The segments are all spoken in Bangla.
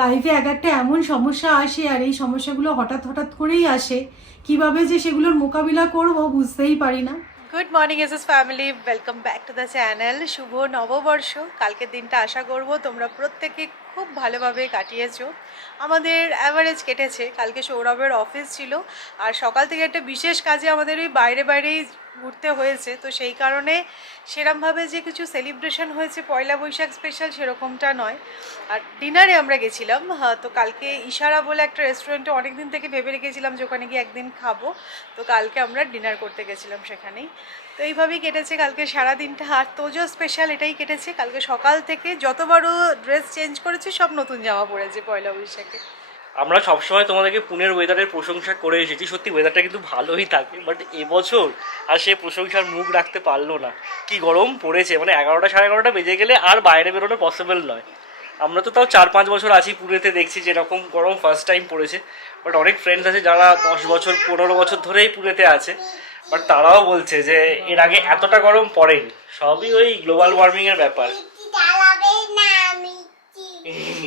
লাইফে এক একটা এমন সমস্যা আসে, আর এই সমস্যাগুলো হঠাৎ হঠাৎ করেই আসে। কিভাবে যে সেগুলোর মোকাবিলা করব বুঝতেই পারি না। Good morning SS family, welcome back to the channel. শুভ নববর্ষ। কালকের দিনটা আশা করব তোমরা প্রত্যেকে খুব ভালোভাবে কাটিয়েছো। আমাদের অ্যাভারেজ কেটেছে। কালকে সৌরভের অফিস ছিল, আর সকাল থেকে একটা বিশেষ কাজে আমাদের ওই বাইরেই ঘুরতে হয়েছে। তো সেই কারণে সেরমভাবে যে কিছু সেলিব্রেশন হয়েছে পয়লা বৈশাখ স্পেশাল সেরকমটা নয়। আর ডিনারে আমরা গেছিলাম। তো কালকে ইশারা বলে একটা রেস্টুরেন্টে অনেক দিন থেকে ভেবে রেখেছিলাম যে ওখানে গিয়ে একদিন খাবো। তো কালকে আমরা ডিনার করতে গেছিলাম সেখানেই। তো এইভাবেই কেটেছে কালকে সারা দিনটা। আর তোজো স্পেশাল এটাই কেটেছে, কালকে সকাল থেকে যতবারও ড্রেস চেঞ্জ করেছে সব নতুন জামা পরেছে পয়লা বৈশাখে। আমরা সবসময় তোমাদেরকে পুনের ওয়েদারের প্রশংসা করে এসেছি, সত্যি ওয়েদারটা কিন্তু ভালোই থাকে, বাট এবছর আর সে প্রশংসার মুখ রাখতে পারলো না। কি গরম পড়েছে, মানে 11টা সাড়ে 11টা বেজে গেলে আর বাইরে বেরোনো পসিবল নয়। আমরা তো তাও 4-5 বছর আছি পুনেতে, দেখছি যে এরকম গরম ফার্স্ট টাইম পড়েছে। বাট অনেক ফ্রেন্ডস আছে যারা 10 বছর 15 বছর ধরেই পুনেতে আছে, বাট তারাও বলছে যে এর আগে এতটা গরম পড়েনি। সবই ওই গ্লোবাল ওয়ার্মিংয়ের ব্যাপার।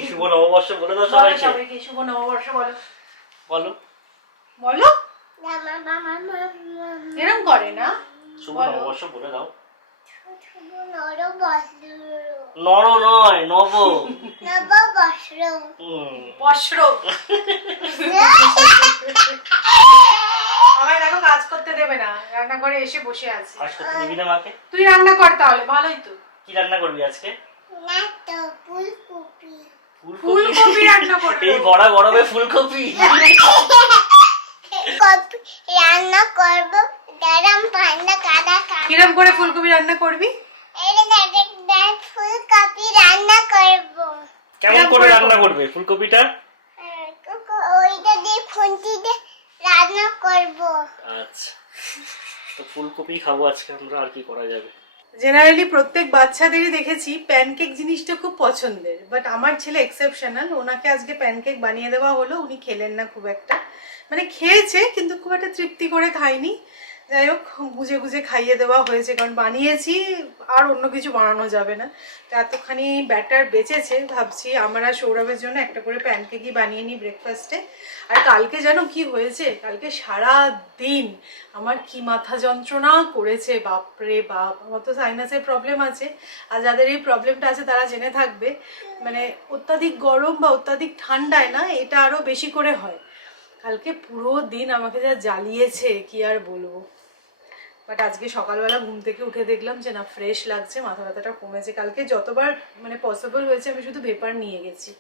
শুভ নববর্ষ বলে দাও সবাইকে। শুভ নববর্ষ বলো। বলো বলো, এরকম করে না। শুভ নববর্ষ বলে দাও। নর নয়, নব। বস্ত্র। আমায় দেখো কাজ করতে দেবে না, রান্না করে এসে বসে আছে। আজ করতে দিবি না মাকে? তুই রান্না কর তাহলে, ভালোই তো। কি রান্না করবি আজকে? ফুলকপি রান্না করবো। এই বড় গরমে ফুলকপি রান্না করব গরম পান্না কাদা কিরম করে ফুলকপি রান্না করবি? ফুলকপি রান্না করব। কেমন করে রান্না করবে ফুলকপিটা? ওইটা দিয়ে খুন্তি দিয়ে রান্না করব। আচ্ছা, তো ফুলকপি খাবো আজকে আমরা, আর কি করা যাবে। জেনারেলি প্রত্যেক বাচ্চাদেরই দেখেছি প্যানকেক জিনিসটা খুব পছন্দের, বাট আমার ছেলে এক্সেপশনাল। ওনাকে আজকে প্যানকেক বানিয়ে দেওয়া হলো, উনি খেলেন না খুব একটা, মানে খেয়েছে কিন্তু খুব একটা তৃপ্তি করে খায়নি। যাই হোক, গুজে গুজে খাইয়ে দেওয়া হয়েছে, কারণ বানিয়েছি, আর অন্য কিছু বানানো যাবে না। তো এতখানি ব্যাটার বেঁচেছে, ভাবছি আমরা সৌরভের জন্য একটা করে প্যানকেকই বানিয়ে নিই ব্রেকফাস্টে। আর কালকে জানো কি হয়েছে? কালকে সারা দিন আমার কি মাথা যন্ত্রণা করেছে, বাপরে বাপ। আমার তো সাইনাসের প্রবলেম আছে, আর যাদের এই প্রবলেমটা আছে তারা জেনে থাকবে, মানে অত্যাধিক গরম বা অত্যাধিক ঠান্ডায় না এটা আরও বেশি করে হয়। কালকে পুরো দিন আমাকে যা জ্বালিয়েছে কি আর বলবো। বাট আজকে সকালবেলা ঘুম থেকে উঠে দেখলাম যে না, ফ্রেশ লাগছে, মাথা ব্যথাটা কমেছে। কালকে যতবার মানে পসিবল হয়েছে আমি শুধু ভেপার নিয়ে গেছি।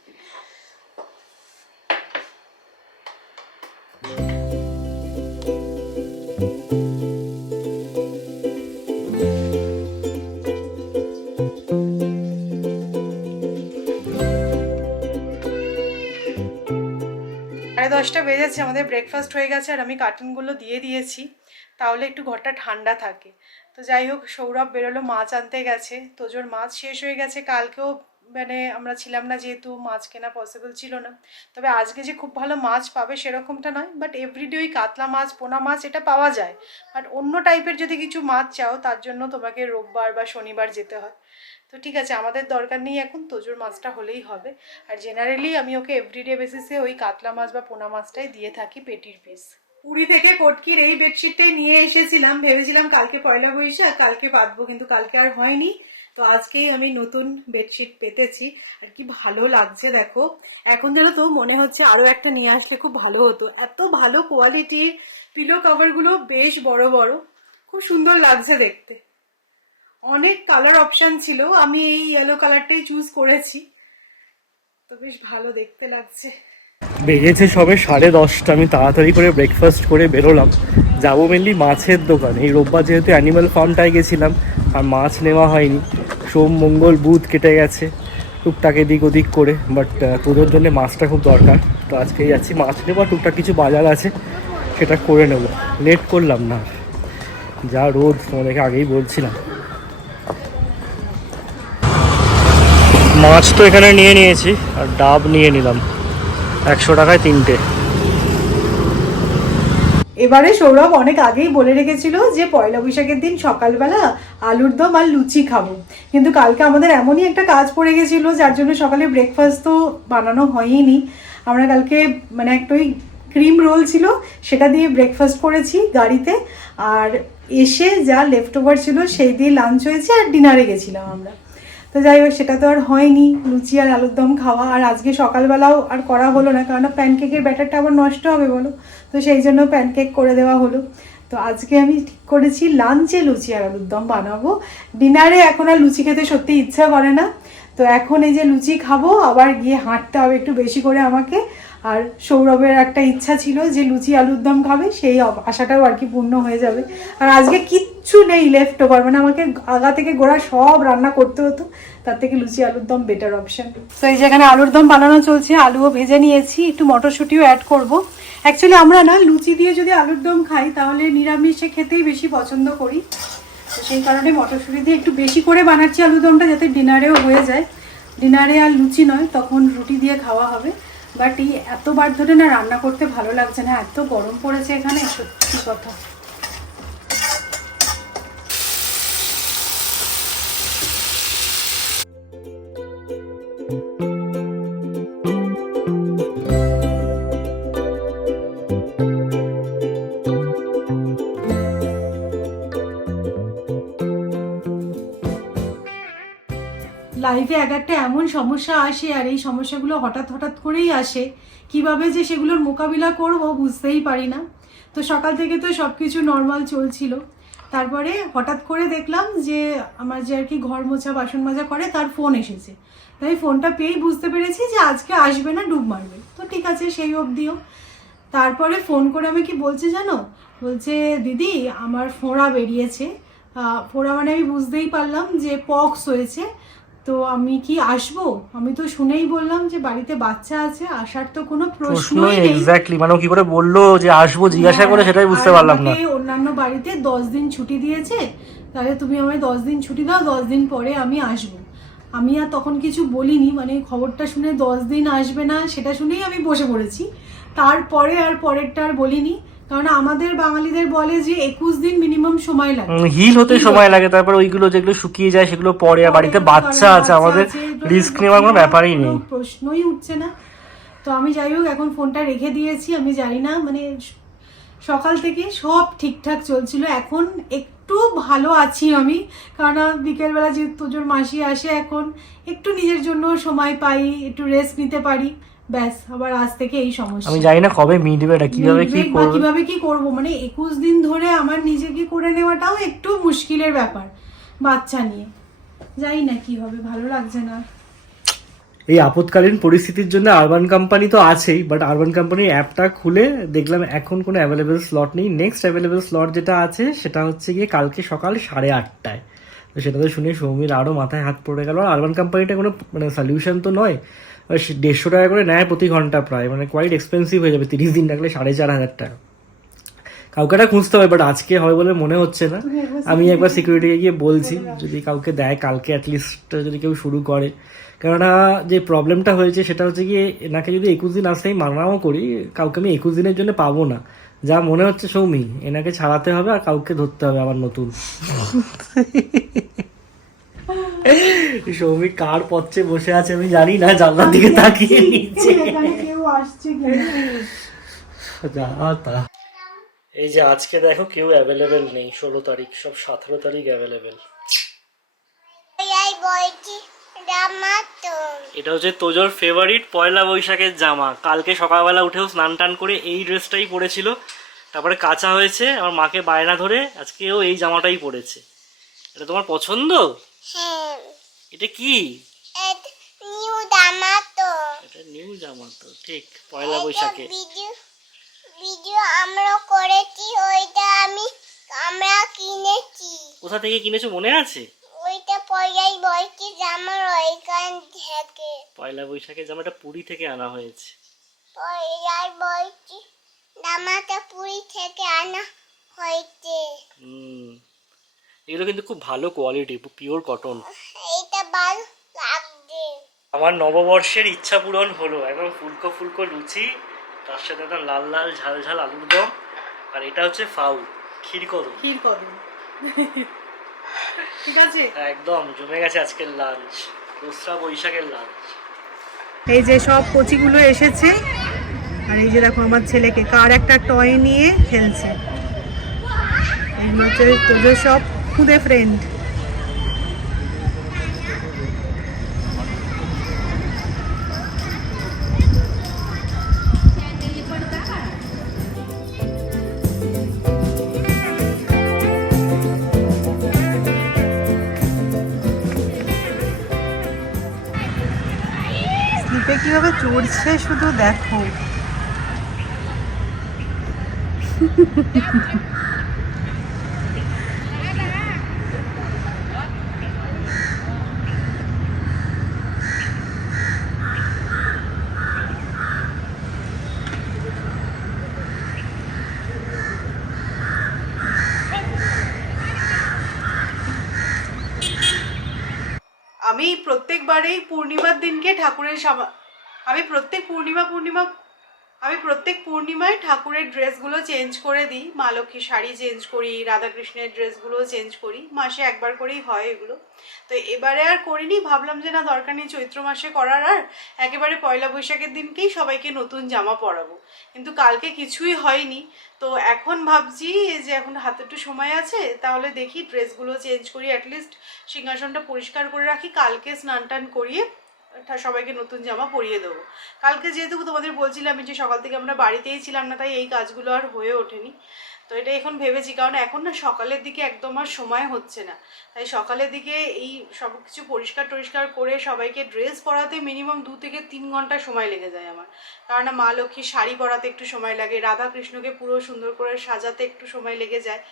সাড়ে 10টা বেজেছে, আমাদের ব্রেকফাস্ট হয়ে গেছে, আর আমি কার্টুনগুলো দিয়ে দিয়েছি, তাহলে একটু ঘরটা ঠান্ডা থাকে। তো যাই হোক, সৌরভ বেরোলো, মাছ আনতে গেছে। তোজোর মাছ শেষ হয়ে গেছে। কালকেও মানে আমরা ছিলাম না, যেহেতু মাছ কেনা পসিবল ছিল না। তবে আজকে যে খুব ভালো মাছ পাবে সেরকমটা নয়, বাট এভরিডে ওই কাতলা মাছ, পোনা মাছ এটা পাওয়া যায়। বাট অন্য টাইপের যদি কিছু মাছ চাও তার জন্য তোমাকে রোববার বা শনিবার যেতে হয়। তো ঠিক আছে, আমাদের দরকার নেই এখন, তোজোর মাছটা হলেই হবে। আর জেনারেলি আমি ওকে এভরিডে বেসিসে ওই কাতলা মাছ বা পোনা মাছটাই দিয়ে থাকি পেটির পিস। পুরী থেকে কটকির এই বেডশিটটাই নিয়ে এসেছিলাম, ভেবেছিলাম কালকে পয়লা বৈশাখ কালকে পাতবো, কিন্তু কালকে আর হয়নি। তো আজকেই আমি নতুন বেডশিট পেতেছি, আর কি ভালো লাগছে দেখো। এখন যেন তো মনে হচ্ছে আরো একটা নিয়ে আসলে খুব ভালো হতো, এত ভালো কোয়ালিটির পিলো কভারগুলো, বেশ বড় বড়, খুব সুন্দর লাগছে দেখতে। অনেক কালার অপশন ছিল, আমি এই ইয়েলো কালারটাই চুজ করেছি, তো বেশ ভালো দেখতে লাগছে। বেজেছে সবে 10:30, আমি তাড়াতাড়ি করে ব্রেকফাস্ট করে বেরোলাম। যাবো মেনলি মাছের দোকান। এই রোববার যেহেতু অ্যানিম্যাল ফার্মটায় গেছিলাম, আর মাছ নেওয়া হয়নি। সোম মঙ্গল বুধ কেটে গেছে টুকটাক এদিক ওদিক করে, বাট তোদের জন্য মাছটা খুব দরকার। তো আজকেই যাচ্ছি মাছ নেবো, আর টুকটাক কিছু বাজার আছে সেটা করে নেব। লেট করলাম না, যা রোদ তোমাদেরকে আগেই বলছিলাম। মাছ তো এখানে নিয়ে নিয়েছি, আর ডাব নিয়ে নিলাম 100 টাকায় 3টে। এবারে সৌরভ অনেক আগেই বলে রেখেছিল যে পয়লা বৈশাখের দিন সকালবেলা আলুর দম আর লুচি খাবো, কিন্তু কালকে আমাদের এমনই একটা কাজ পড়ে গেছিলো যার জন্য সকালে ব্রেকফাস্ট তো বানানো হয়নি। আমরা কালকে মানে একটা ওই ক্রিম রোল ছিল সেটা দিয়ে ব্রেকফাস্ট করেছি গাড়িতে, আর এসে যা লেফট ওভার ছিল সেই দিয়ে লাঞ্চ হয়েছে আর ডিনারে গেছিলাম আমরা। তো যাই হোক সেটা তো আর হয়নি, লুচি আর আলুর দম খাওয়া। আর আজকে সকালবেলাও আর করা হলো না, কারণ প্যানকেকের ব্যাটারটা আবার নষ্ট হবে বলো, তো সেই জন্য প্যানকেক করে দেওয়া হলো। তো আজকে আমি ঠিক করেছি লাঞ্চে লুচি আর আলুর দম বানাবো। ডিনারে এখন আর লুচি খেতে সত্যি ইচ্ছা করে না, তো এখন এই যে লুচি খাবো, আবার গিয়ে হাঁটতে হবে একটু বেশি করে আমাকে। আর সৌরভের একটা ইচ্ছা ছিল যে লুচি আলুর দম খাবে, সেই আশাটাও আর কি পূর্ণ হয়ে যাবে। আর আজকে কিচ্ছু নেই লেফট ওভার, মানে আমাকে আগা থেকে গোড়া সব রান্না করতে হতো, তার থেকে লুচি আলুর দম বেটার অপশন। তো এই যেখানে আলুর দম বানানো চলছে, আলুও ভেজে নিয়েছি, একটু মটরশুঁটিও অ্যাড করব। অ্যাকচুয়ালি আমরা না লুচি দিয়ে যদি আলুর দম খাই তাহলে নিরামিষে খেতেই বেশি পছন্দ করি, তো সেই কারণে মটরশুঁটি দিয়ে একটু বেশি করে বানাচ্ছি আলুর দমটা, যাতে ডিনারেও হয়ে যায়। ডিনারে আর লুচি নয়, তখন রুটি দিয়ে খাওয়া হবে। বাট এই এতবার ধরে না রান্না করতে ভালো লাগছে না, এত গরম পড়েছে এখানে, সত্যি কথা। লাইফে এক একটা এমন সমস্যা আসে, আর এই সমস্যাগুলো হঠাৎ হঠাৎ করেই আসে, কিভাবে যে সেগুলোর মোকাবিলা করব বুঝতেই পারি না। তো সকাল থেকে তো সব কিছু নর্মাল চলছিল, তারপরে হঠাৎ করে দেখলাম যে আমার যে আর কি ঘর মোছা বাসন মাজা করে তার ফোন এসেছে। তাই ফোনটা পেয়েই বুঝতে পেরেছি যে আজকে আসবে না, ডুব মারবে। তো ঠিক আছে সেই অবধিও। তারপরে ফোন করে আমি কি বলছে জানো, বলছে দিদি আমার ফোঁড়া বেরিয়েছে। ফোঁড়া মানে আমি বুঝতেই পারলাম যে পক্স হয়েছে, তো আমি কি আসবো? আমি তো শুনেই বললাম যে বাড়িতে বাচ্চা আছে, আসার তো কোনো প্রশ্নই নেই। এক্স্যাক্টলি, মানে ও কি করে বললো যে আসবো জিজ্ঞাসা করে, সেটাই বুঝতে পারলাম না। অন্যান্য বাড়িতে 10 দিন ছুটি দিয়েছে, তাহলে তুমি আমায় 10 দিন ছুটি দাও, 10 দিন পরে আমি আসবো। আমি আর তখন কিছু বলিনি, মানে খবরটা শুনে 10 দিন আসবে না সেটা শুনেই আমি বসে পড়েছি। তারপরে আর পরেরটা আর বলিনি, কারণ আমাদের বাঙালিদের বলে যে 21 দিন মিনিমাম সময় লাগে হিল হতে, সময় লাগে। তারপর ওইগুলো যেগুলো শুকিয়ে যায় সেগুলো পরে, আর বাড়িতে বাচ্চা আছে, আমাদের রিস্ক নেওয়ার কোনো ব্যাপারই নেই, প্রশ্নই উঠছে না। তো আমি যাই হোক এখন ফোনটা রেখে দিয়েছি। আমি জানি না, মানে সকাল থেকে সব ঠিকঠাক চলছিল, এখন একটু ভালো আছি আমি, কারণ বিকেলবেলা যে তোজোর মাসি আসে, এখন একটু নিজের জন্য সময় পাই, একটু রেস্ট নিতে পারি, ব্যাস। আবার আজ থেকে এই সমস্যা। আমি জানি না কবে মিটবে, এটা কিভাবে কি করব, মানে 21 দিন ধরে আমার নিজেকে করে নেওয়াটাও একটু মুশকিলের ব্যাপার বাচ্চা নিয়ে। জানি না কি হবে, ভালো লাগছে না। এই আপৎকালীন পরিস্থিতির জন্য আরবান কোম্পানি তো আছেই, বাট আরবান কোম্পানির অ্যাপটা খুলে দেখলাম এখন কোনো অ্যাভেলেবেল স্লট নেই। নেক্সট অ্যাভেলেবেল স্লট যেটা আছে সেটা হচ্ছে গিয়ে কালকে সকাল 8:30টায়। তো সেটা তো শুনে সৌমির আরও মাথায় হাত পড়ে গেল। আর আরবান কোম্পানিটা কোনো মানে সলিউশন তো নয়, 150 টাকা করে নেয় প্রতি ঘন্টা প্রায়, মানে কোয়াইট এক্সপেন্সিভ হয়ে যাবে। 30 দিন রাখলে 4,500 টাকা। কাউকে একটা খুঁজতে হবে, বাট আজকে হবে বলে মনে হচ্ছে না। আমি একবার সিকিউরিটিকে গিয়ে বলছি যদি কাউকে দেয় কালকে অ্যাটলিস্ট যদি কেউ শুরু করে, কেননা যে প্রবলেমটা হয়েছে সেটা হচ্ছে গিয়ে এনাকে যদি 21 দিন আসতেই মানাও করি, কাউকে আমি 21 দিনের জন্য পাবো না। যা মনে হচ্ছে সৌমি, এনাকে ছাড়াতে হবে আর কাউকে ধরতে হবে আবার নতুন। সৌমি কার পথে বসে আছে আমি জানি না, জানলার দিকে তাকিয়ে নিচ্ছে। কেউ আসছে এই যে আজকে দেখো কেউ অ্যাভেলেবেল নেই, 16 তারিখ, সব 17 তারিখ অ্যাভেলেবেল। এটা হচ্ছে তোজোর ফেভারিট পয়লা বৈশাখের জামা। কালকে সকালবেলা উঠেও স্নান টান করে এই ড্রেসটাই পরেছিল, তারপরে কাঁচা হয়েছে, আমার মাকে বায়না ধরে আজকেও এই জামাটাই পরেছে। এটা তোমার পছন্দ? হ্যাঁ। এটা কি? নিউ জামা তো। এটা নিউ জামা তো, ঠিক পয়লা বৈশাখে। ভিডিও আমরা করেছি, ওইটা আমরা কিনেছি। কোথা থেকে কিনেছো মনে আছে? ওইটা পয়লা বৈশাখের জামা ওইখান থেকে। পয়লা বৈশাখের জামাটা পুরী থেকে আনা হয়েছে। পয়লা বৈশাখের জামাটা পুরী থেকে আনা হয়েছে। এগুলো কিন্তু খুব ভালো কোয়ালিটি, পিওর কটন। এইটা ভালো লাগছে। আমার নববর্ষের ইচ্ছা পূরণ হলো। একদম ফুলকো ফুলকো লুচি, তার সাথে একদম লাল লাল ঝাল ঝাল আলুর দম, আর এটা হচ্ছে ফাউল, ক্ষীরকদম। ক্ষীর কদম। ঠিক আছে, একদম জমে গেছে আজকের লাঞ্চ, দোসরা বৈশাখের লাঞ্চ। এই যে সব কচিগুলো এসেছে, আর এই যে দেখো আমার ছেলেকে কার একটা টয় নিয়ে খেলছে। এগুলো হচ্ছে তোদের সব খুদে ফ্রেন্ড। স্লিপে কিভাবে চড়ছে শুধু দেখো। আমি প্রত্যেকবারেই পূর্ণিমার দিনকে ঠাকুরের আমি প্রত্যেক পূর্ণিমায় ঠাকুরের ড্রেসগুলো চেঞ্জ করে দিই। মা লক্ষ্মীর শাড়ি চেঞ্জ করি, রাধাকৃষ্ণের ড্রেসগুলোও চেঞ্জ করি, মাসে একবার করেই হয় এগুলো। তো এবারে আর করিনি, ভাবলাম যে না দরকার নেই চৈত্র মাসে করার, আর একেবারে পয়লা বৈশাখের দিনকেই সবাইকে নতুন জামা পরাবো। কিন্তু কালকে কিছুই হয়নি, তো এখন ভাবছি যে এখন হাতে একটু সময় আছে, তাহলে দেখি ড্রেসগুলো চেঞ্জ করি, অ্যাটলিস্ট সিংহাসনটা পরিষ্কার করে রাখি, কালকে স্নান টান করিয়ে সবাইকে নতুন জামা পরিয়ে দেবো। কালকে যেহেতু তোমাদের বলছিলাম যে সকাল থেকে আমরা বাড়িতেই ছিলাম না, তাই এই কাজগুলো আর হয়ে ওঠেনি। তো এটা এখন ভেবেছি, কারণ এখন না সকালের দিকে একদম আর সময় হচ্ছে না, তাই সকালের দিকে এই সব কিছু পরিষ্কার টরিষ্কার করে সবাইকে ড্রেস পরাতে মিনিমাম 2 থেকে 3 ঘন্টা সময় লেগে যায় আমার। কারণ না মা লক্ষ্মীর শাড়ি পরাতে একটু সময় লাগে, রাধা কৃষ্ণকে পুরো সুন্দর করে সাজাতে একটু সময় লেগে যায়।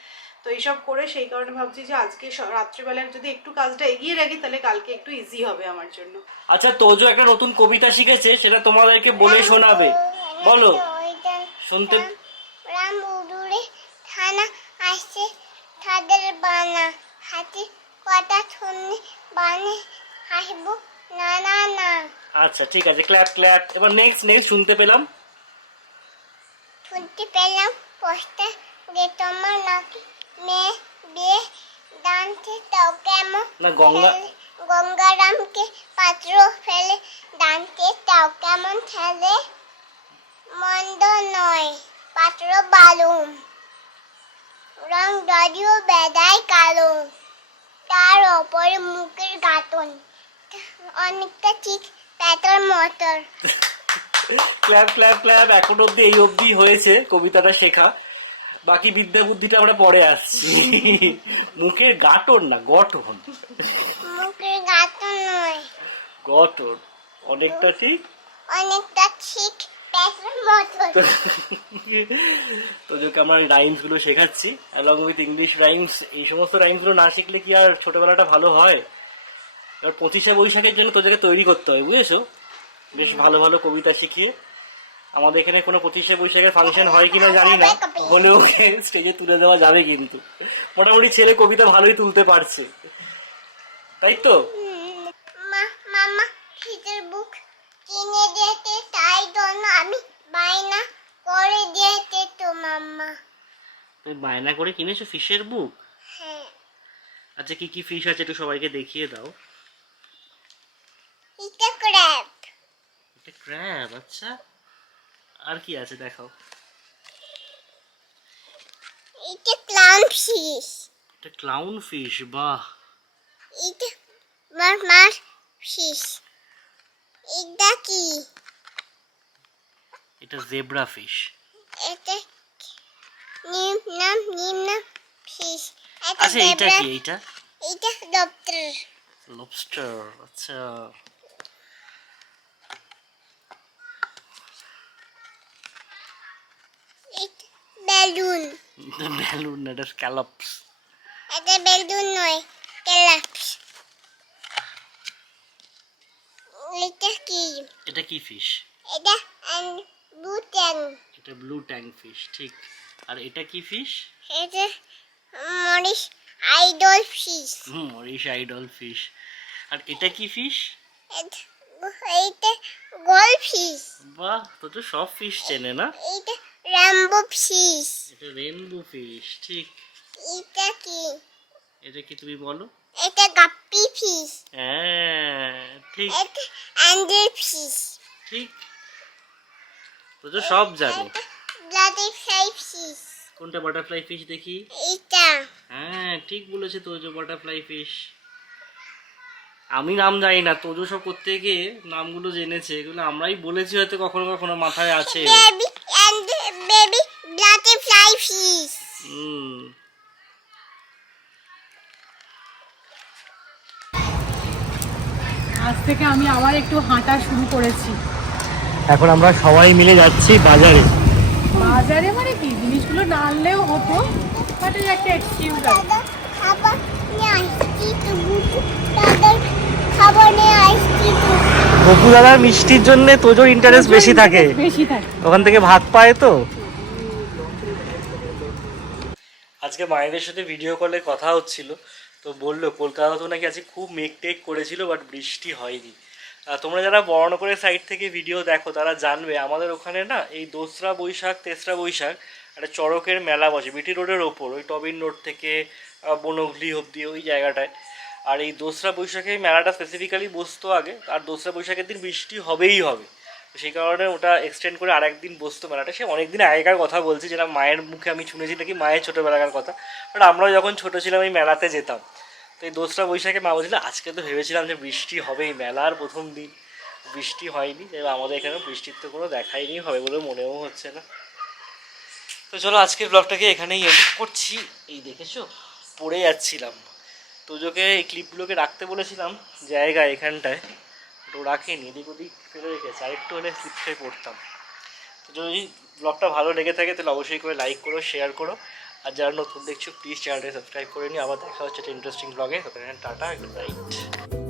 তো এইসব করে সেই কারণে ভাবছি যে আজকে রাত্রিবেলায় যদি একটু কাজটা এগিয়ে রাখি, তাহলে কালকে একটু ইজি হবে আমার জন্য। আচ্ছা, তোজো একটা নতুন কবিতা শিখেছে, সেটা তোমাদেরকে বলে শোনাবে। বলো, শুনতে। রাম উড়ুরে থানা আসছে তাদের বানা, হাতি কথা শুনে বানে হাসবো না না না। আচ্ছা ঠিক আছে, ক্ল্যাপ ক্ল্যাপ। এবার নেক্সট শুনতে পেলাম। শুনতে পেলাম পোস্টার যে তোমার নাকি মেয়ে বিয়ে দানতে তাও কেমন না গঙ্গারামকে পাত্র ফেলে দানতে তাও কেমন ছেলে মন্দ নয় পাত্র বালুম রং যদিও বেদায় কালো তার ওপরে মুখের গাতন অনেকটা ঠিক পেটর মতর। Clap clap clap. এখন অব্দি এই অব্দি হয়েছে কবিতাটা শেখা, বাকি বিদ্যা বুদ্ধিটা আমরা পরে আসছি। মুখের গাটন না গঠন, মুখের গাতন নয় গঠন অনেকটা ঠিক পেটর মতর। তোদেরকে আমরা রাইমস গুলো শেখাচ্ছি অ্যালং উইথ ইংলিশ রাইমস। এই সমস্ত রাইমস গুলো না শিখলে কি আর ছোটবেলাটা ভালো হয়? এবার 25শে বৈশাখের জন্য তোদেরকে তৈরি করতে হয়, বুঝেছো? বেশ ভালো ভালো কবিতা শিখিয়ে। আমাদের এখানে কোনো 25শে বৈশাখের ফাংশন হয় কিনা জানি না, হলেও স্টেজে তুলে দেওয়া যাবে। কিন্তু মোটামুটি ছেলে কবিতা ভালোই তুলতে পারছে, তাই তো? মামা ফিজের বুক কিনে দিয়েছে, তাই জন্য আমি বায়না করে দিয়েছে তো মাম্মা। তুমি বায়না করে কিনেছো ফিশের বুক? হ্যাঁ। আচ্ছা, কি কি ফিশ আছে একটু সবাইকে দেখিয়ে দাও। এটা ক্র্যাব। এটা ক্র্যাব, আচ্ছা। আর কি আছে দেখাও। এটা ক্লাউন ফিশ। এটা ক্লাউন ফিশ, বাহ। এটা মার ফিশ। এটা কি? এটা জেব্রা ফিশ। এটা নিম ফিশ। আচ্ছা, এটা কি? এটা লবস্টার। লবস্টার, আচ্ছা। এটা বেলুন। বেলুন না, এটা স্ক্যালপস। এটা বেলুন নয়, ক্যালাপস। এটা কি? এটা কি ফিশ? এটা ব্লু ট্যাং। এটা ব্লু ট্যাং ফিশ, ঠিক। আর এটা কি ফিশ? এটা Moorish idol fish. Moorish idol fish. আর এটা কি ফিশ? এটা গোল্ড ফিশ। বাহ, তো তো সব ফিশ চেনে না। এটা রাম্বো ফিশ। এটা রেনবো ফিশ, ঠিক। এটা কি? এটা কি তুমি বলো? এটা গাপ্পি ফিশ। হ্যাঁ ঠিক এটা অ্যাঞ্জেল ফিশ। ঠিক, তো তো সব জানে। Bloody fly fish. কোনটা বাটারফ্লাই ফিশ দেখি? এটা হ্যাঁ ঠিক বলেছে তোজো, বাটারফ্লাই ফিশ। আমি নাম জানি না, তোজো সব করতে গিয়ে নামগুলো জেনেছে, এগুলো আমরাই বলেছি হয়তো কখনো কখনো, মাথায় আছে। Baby and baby bloody fly fish. হুম। আজ থেকে আমি আবার একটু হাঁটা শুরু করেছি। এখন আমরা সবাই মিলে যাচ্ছি বাজারে। বাজারে মানে কি, জিনিসগুলো না আনলেও হতো, বাট এই একটা এক্সকিউজ আছে। দাদা খাবার নিয়ে আসছি তো বুঝু। দাদা খাবার নিয়ে আসছি তো। গপু দাদার মিষ্টির জন্য তোজোর ইন্টারেস্ট বেশি থাকে, বেশি থাকে। ওখান থেকে ভাগ পায় তো। আজকে মায়েদের সাথে ভিডিও কলে কথা হচ্ছিল, তো বললো কলকাতা তো নাকি আজকে খুব মেঘ টেক করেছিল বাট বৃষ্টি হয়নি। তোমরা যারা বর্ণকরের সাইড থেকে ভিডিও দেখো তারা জানবে আমাদের ওখানে না এই দোসরা বৈশাখ তেসরা বৈশাখ একটা চড়কের মেলা বসে বিটি রোডের ওপর, ওই টবিন রোড থেকে বনগলি অব্দি ওই জায়গাটায়। আর এই দোসরা বৈশাখে এই মেলাটা স্পেসিফিক্যালি বসতো আগে, আর দোসরা বৈশাখের দিন বৃষ্টি হবেই হবে, তো সেই কারণে ওটা এক্সটেন্ড করে আরেকদিন বসতো মেলাটা। সে অনেকদিন আগেকার কথা বলছি, যেটা মায়ের মুখে আমি শুনেছি নাকি মায়ের ছোটোবেলাকার কথা, বাট আমরাও যখন ছোটো ছিলাম এই মেলাতে যেতাম। তো এই দোসরা বৈশাখে মা বলছিল আজকে তো ভেবেছিলাম যে বৃষ্টি হবে, এই মেলার প্রথম দিন বৃষ্টি হয়নি, এবার আমাদের এখানে বৃষ্টির তো কোনো দেখাই নেই, হবে বলে মনেও হচ্ছে না। তো চলো আজকের ব্লগটাকে এখানেই এন্ড করছি। এই দেখেছো পড়ে যাচ্ছিলাম, তোজোকে এই ক্লিপগুলোকে রাখতে বলেছিলাম জায়গায় এখানটায়, তো রাখেনি, এদিক ওদিক ফেলে রেখেছে, আরেকটু হলে স্লিপ খেয়ে পড়তাম। তো যদি ব্লগটা ভালো লেগে থাকে তাহলে অবশ্যই করে লাইক করো, শেয়ার করো, আর যারা নতুন দেখছো প্লিজ চ্যানেলটাকে সাবস্ক্রাইব করে নিও। আবার দেখা হচ্ছে একটা ইন্টারেস্টিং ব্লগে, টাটা, গুড নাইট।